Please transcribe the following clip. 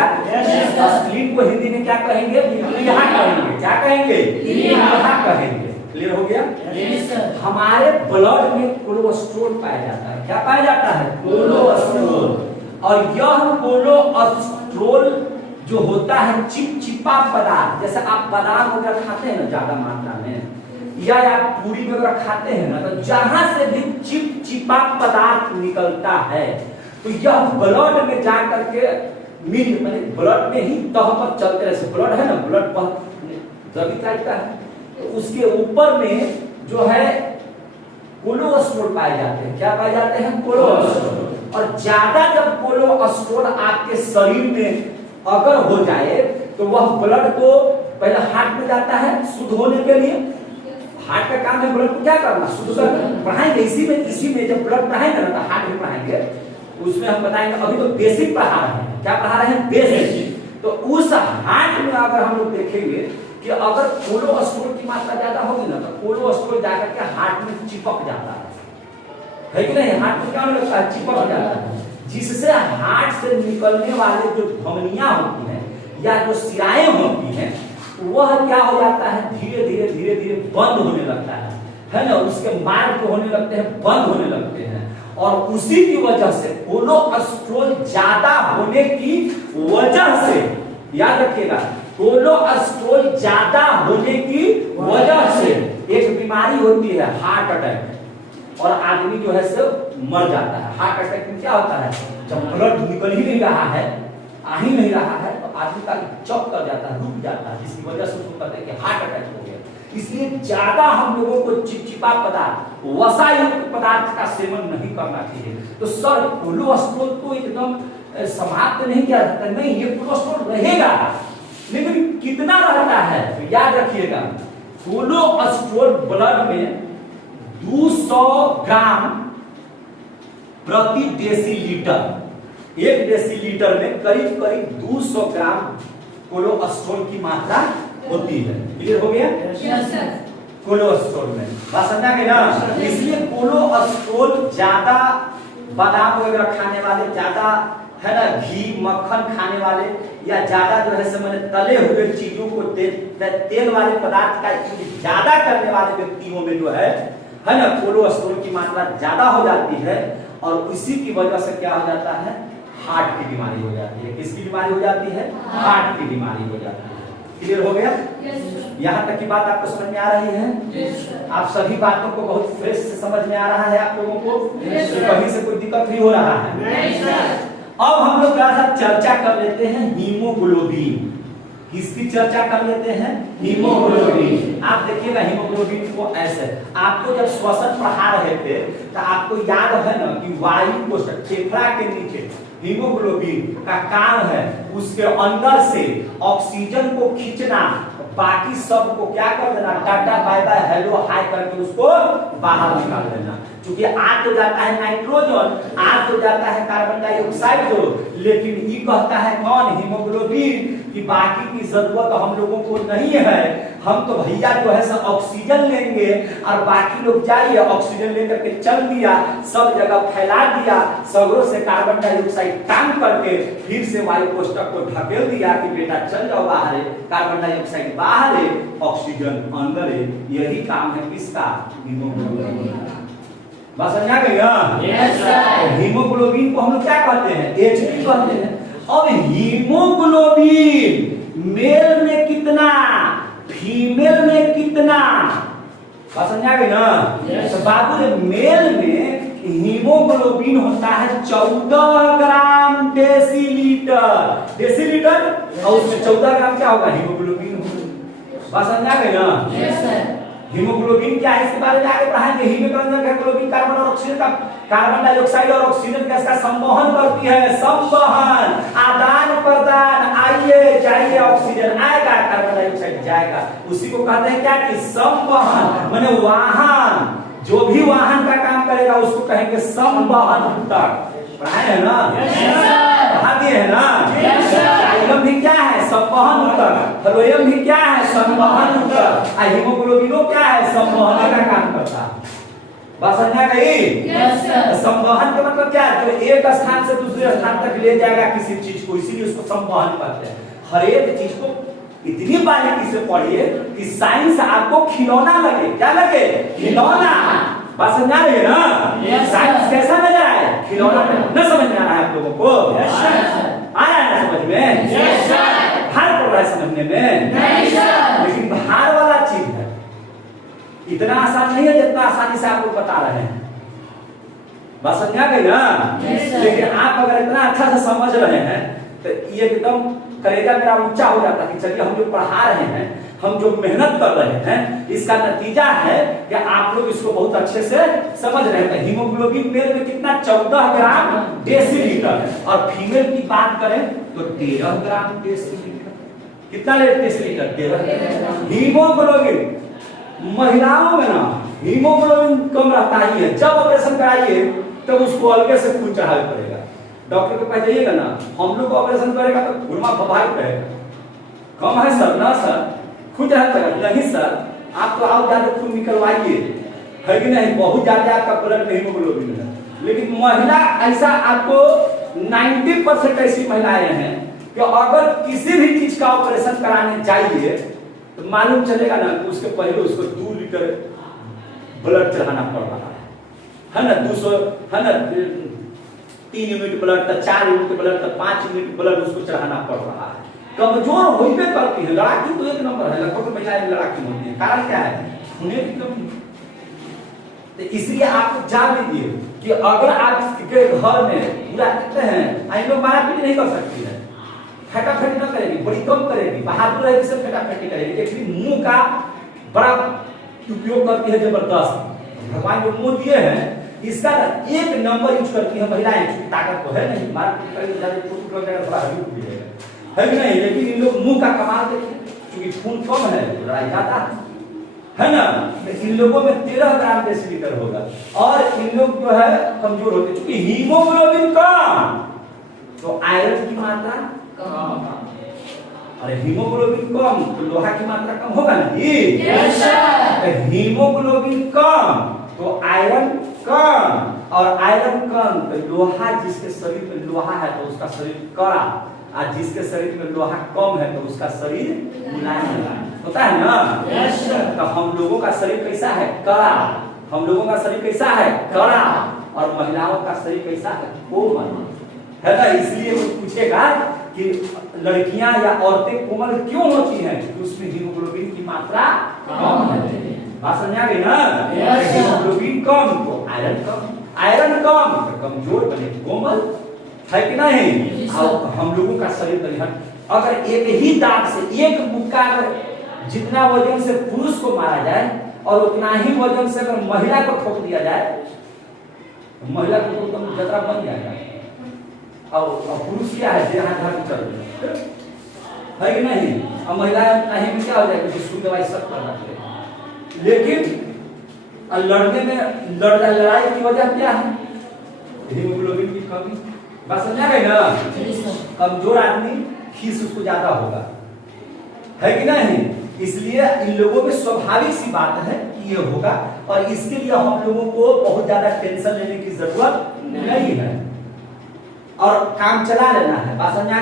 रहेगा। स्प्लीन को हिंदी में क्या कहेंगे? प्लीहा कहेंगे। क्या कहेंगे? प्लीहा कहेंगे। क्लियर हो गया? हमारे ब्लड में कोलेस्ट्रॉल पाया जाता है। क्या पाया जाता है? कोलेस्ट्रॉल। और यह कोलेस्ट्रॉल जो होता है चिपचिपा पदार्थ, जैसे आप बादाम वगैरह खाते हैं ना ज्यादा मात्रा में, या आप पूरी वगैरह खाते हैं ना, तो जहां से भी चिपचिपा पदार्थ निकलता है तो यह ब्लड में जा करके माने ब्लड में ही तह पर चलते रहे। ब्लड है ना, ब्लड द्रवी टाइप का है, तो उसके ऊपर में जो है कोलेस्ट्रॉल पाए जाते हैं। क्या पाए जाते हैं? कोलेस्ट्रॉल। और ज्यादा जब कोलेस्ट्रॉल आपके शरीर में अगर हो जाए तो वह ब्लड को पहले हार्ट में जाता है शुद्ध होने के लिए। हार्ट का काम है ब्लड को क्या करना? शुद्ध करना। पढ़ाएंगे इसी में जब ब्लड पढ़ाएंगे ना तो हार्ट में पढ़ाएंगे, उसमें हम बताएंगे। अभी तो बेसिक पढ़ा रहे हैं। क्या पढ़ा रहे हैं? बेसिक। तो उस हार्ट में अगर हम लोग देखेंगे कि अगर कोलेस्ट्रॉल की मात्रा ज्यादा होगी ना तो कोलेस्ट्रॉल जाकर के हार्ट में चिपक जाता है कि नहीं? हार्ट में क्या लगता है? चिपक जाता है, जिससे हार्ट से निकलने वाले जो धमनियां होती हैं या जो शिराएं होती हैं वह क्या हो जाता है? धीरे धीरे बंद होने लगता है ना। उसके मार्ग होने लगते हैं, बंद होने लगते हैं। और उसी की वजह से कोलेस्ट्रॉल ज्यादा होने की वजह से, याद रखिएगा, कोलेस्ट्रॉल ज्यादा होने की वजह से एक बीमारी होती है हार्ट अटैक, और आदमी जो है सो मर जाता है। हार्ट अटैक में क्या होता है? जब ब्लड निकल ही नहीं रहा है, आ ही नहीं रहा है, तो आदमी का चौक कर जाता है, रुक जाता है, जिसकी वजह से उसको कहते हैं कि हार्ट अटैक हो गया। इसलिए ज्यादा हम लोगों को चिपचिपा पदार्थ, वसायुक्त पदार्थ का सेवन नहीं करना चाहिए। तो सर कोलेस्ट्रॉल तो एकदम समाप्त नहीं किया जाता, नहीं, ये कोलेस्ट्रॉल रहेगा, लेकिन कितना रहता है? तो याद रखिएगा, कोलेस्ट्रॉल ब्लड में 200 ग्राम प्रति डेसीलीटर, 1 डेसीलीटर में करीब 200 ग्राम कोलेस्ट्रॉल की मात्रा होती है। क्लियर हो गया? कोलेस्ट्रॉल में बात समझा गया ना? इसलिए कोलेस्ट्रॉल ज्यादा बादाम वगैरह खाने वाले, ज्यादा है ना घी मक्खन खाने वाले, या ज्यादा जो है मैंने तले हुए चीजों को तेल वाले पदार्थ का यूज ज्यादा करने वाले व्यक्तियों में जो है ना कोलेस्ट्रॉल की मात्रा ज्यादा हो जाती है, और इसी की वजह से क्या हो जाता है? हार्ट की बीमारी हो जाती है। किसकी बीमारी हो जाती है? हार्ट की बीमारी हो जाती है। क्लियर हो गया? यहाँ तक की बात आपको समझ में आ रही है? आप सभी बातों को बहुत फ्रेश से समझ में आ रहा है आप लोगों को? कहीं से कोई दिक्कत नहीं हो रहा है? अब हम लोग थोड़ा सा चर्चा कर लेते हैं हीमोग्लोबिन। किसकी चर्चा कर लेते हैं? हीमोग्लोबिन। आप देखिएगा हीमोग्लोबिन को ऐसे, आपको जब श्वसन पढ़ा रहे थे तो आपको याद है ना कि वायु कोष्ठक, फेफड़ा के नीचे हीमोग्लोबिन का काम है उसके अंदर से ऑक्सीजन को खींचना, बाकी सब को क्या कर देना? Tata bye bye hello hi करके उसको बाहर निकाल देना। क्योंकि आ तो जाता है नाइट्रोजन, आ तो जाता है कार्बन डाइऑक्साइड, लेकिन ये कहता है कौन? हीमोग्लोबिन, कि बाकी की जरूरत हम लोगों को नहीं है, हम तो भैया जो है सब ऑक्सीजन लेंगे, और बाकी लोग जाइए ऑक्सीजन लेकर के चल दिया, सब जगह फैला दिया, सगरों से कार्बन डाइऑक्साइड टांग करके फिर से वायु कोष्ठक को ढकेल दिया कि बेटा चल जाओ बाहर है, कार्बन डाइऑक्साइड बाहर है, ऑक्सीजन अंदर है। यही काम है किसका? हीमोग्लोबिन। बात समझ आ गई? Yes sir. हीमोग्लोबिन को हम लोग क्या कहते हैं? एचबी कहते हैं। अब हीमोग्लोबिन मेल में कितना, फीमेल में कितना? बात समझ आ गई ना? तो बाबू मेल में हीमोग्लोबिन होता है 14 ग्राम डेसीलीटर, डेसीलीटर, और उसमें 14 ग्राम क्या होगा? हीमोग्लोबिन। बात समझ आ गई ना? Yes sir. हीमोग्लोबिन क्या है इसके बारे में आगे पढ़ाएंगे। हीमोग्लोबिन कार्बन और ऑक्सीजन का, कार्बन डाइऑक्साइड और ऑक्सीजन गैस का संवहन करती है। संवहन, आदान प्रदान, आइए जाइए, ऑक्सीजन आएगा, कार्बन डाइऑक्साइड जाएगा, उसी को कहते हैं क्या? कि संवहन। माने वाहन, जो भी वाहन का काम करेगा उसको कहेंगे संवहन ऊतक। पढ़ाए है ना? पढ़ा दिए है ना? जाइलम भी क्या है? संवहन ऊतक। फ्लोएम भी क्या है? संवहन ऊतक। हीमोग्लोबिनो क्या है? संवहन का काम करता है। बात समझ में आ गई? संवहन का मतलब क्या है? जो एक स्थान से दूसरे स्थान तक ले जाएगा किसी चीज को, इसीलिए उसको संवहन कहते हैं। हर एक चीज को इतनी बारीकी से पढ़िए कि साइंस आपको खिलौना लगे। क्या लगे? खिलौना। बात समझ आ रही है ना? साइंस कैसा नजर आए? खिलौना। न समझ में आ रहा है आप लोगों को? आ रहा है ना समझ में? भार पड़ रहा है समझने में? लेकिन भार वाला चीज है, इतना आसान नहीं है जितना आसानी से आपको बता रहे हैं। बात समझ आ गई ना? लेकिन आप अगर इतना अच्छा से समझ रहे हैं तो ये एकदम कलेजा मेरा ऊंचा हो जाता है कि चलिए हम जो पढ़ा रहे हैं, हम जो मेहनत कर रहे हैं, इसका नतीजा है कि आप लोग इसको बहुत अच्छे से समझ रहे हैं। हीमोग्लोबिन मेल में कितना 14 ग्राम डेसीलीटर है, और फीमेल की बात करें तो 13 ग्राम डेसीलीटर। कितना डेसीलीटर? 13। हीमोग्लोबिन महिलाओं में ना हीमोग्लोबिन कम रहता ही है। जब ऑपरेशन कराइए तब उसको अलग से खून चढ़ाना पड़ेगा। डॉक्टर के पास जाइएगा ना, हम लोग ऑपरेशन करेगा तो घुरमा प्रभावित रहेगा, कम है सर ना सर, खून चढ़ाना नहीं सर, आप तो और ज्यादा खून निकलवाइए, है कि नहीं? बहुत ज्यादा आपका ब्लड में हीमोग्लोबिन है। लेकिन महिला ऐसा आपको 90% ऐसी महिलाएं हैं कि अगर किसी भी चीज का ऑपरेशन कराने जाइए तो मालूम चलेगा ना कि उसके पहले उसको 2 लीटर ब्लड चढ़ाना पड़ रहा है ना? 200 है ना, 3 यूनिट ब्लड का, 4 यूनिट ब्लड का, 5 यूनिट ब्लड उसको चढ़ाना पड़ रहा है। कमजोर होइबे करती है। लड़ाकी तो एक नंबर है, लगभग महिलाएं लड़ाकी होती है। कारण क्या है? खून की कमी। तो इसलिए आप जान लीजिए कि अगर आपके घर में पूरा कहते हैं आई लोग मारापीट नहीं कर सकती है, फटाफट न करेगी, बड़ी कम करेगी, बहादुर रहेगी, सिर्फ फटाफट करेगी। एक्चुअली मुंह का बड़ा उपयोग करती है, जबरदस्त। भगवान जो मुंह दिए हैं इसका एक नंबर यूज करती है महिलाएं। ताकत तो है नहीं, मारापीट करेगी ज्यादा फुट हो जाएगा, थोड़ा हल्का भी रहेगा, है कि नहीं? लेकिन इन लोग मुंह का कमाल देखिए, क्योंकि खून कम है, लड़ाई ज्यादा है ना? इन लोगों में 13 ग्राम डेसीलीटर होगा, और इन लोग जो है कमजोर होते, क्योंकि हीमोग्लोबिन कम तो आयरन की मात्रा कम। अरे हीमोग्लोबिन कम तो लोहा की मात्रा कम होगा ना जी? Yes sir. हीमोग्लोबिन कम तो आयरन कम, और आयरन कम तो लोहा, जिसके शरीर में लोहा है तो उसका शरीर कड़ा, और जिसके शरीर में लोहा कम है तो उसका शरीर मुलायम होता है ना? Yes sir. तो हम लोगों का शरीर कैसा है? कड़ा। हम लोगों का शरीर कैसा है? कड़ा। और महिलाओं का शरीर कैसा है? कोमल है ना? इसलिए वो पूछेगा कि लड़कियां या औरतें कोमल क्यों होती हैं? क्योंकि उसमें हीमोग्लोबिन की मात्रा कम है। बात समझ आ गई ना? हीमोग्लोबिन कम तो आयरन कम, आयरन कम तो कमजोर बने कोमल, है कि नहीं? हम लोगों का शरीर परिहर अगर एक ही दांत से एक मुक्का, जितना वजन से पुरुष को मारा जाए और उतना ही वजन से अगर महिला को ठोक दिया जाए तो महिला को तो जतरा बन जाएगा। और पुरुष क्या है? देह हाथ चल रहे, है कि नहीं? और महिलाएं नहीं में क्या हो जाएगा? जिसको दवाई सब करना चाहिए। लेकिन लड़ने में लड़ाई की वजह क्या है? हीमोग्लोबिन की कमी। बात समझ आ गई ना? कमजोर आदमी खीस उसको ज्यादा होगा, है कि नहीं? इसलिए इन लोगों में स्वाभाविक सी बात है कि ये होगा, और इसके लिए हम लोगों को बहुत ज्यादा टेंशन लेने की जरूरत नहीं है और काम चला लेना है। बात समझ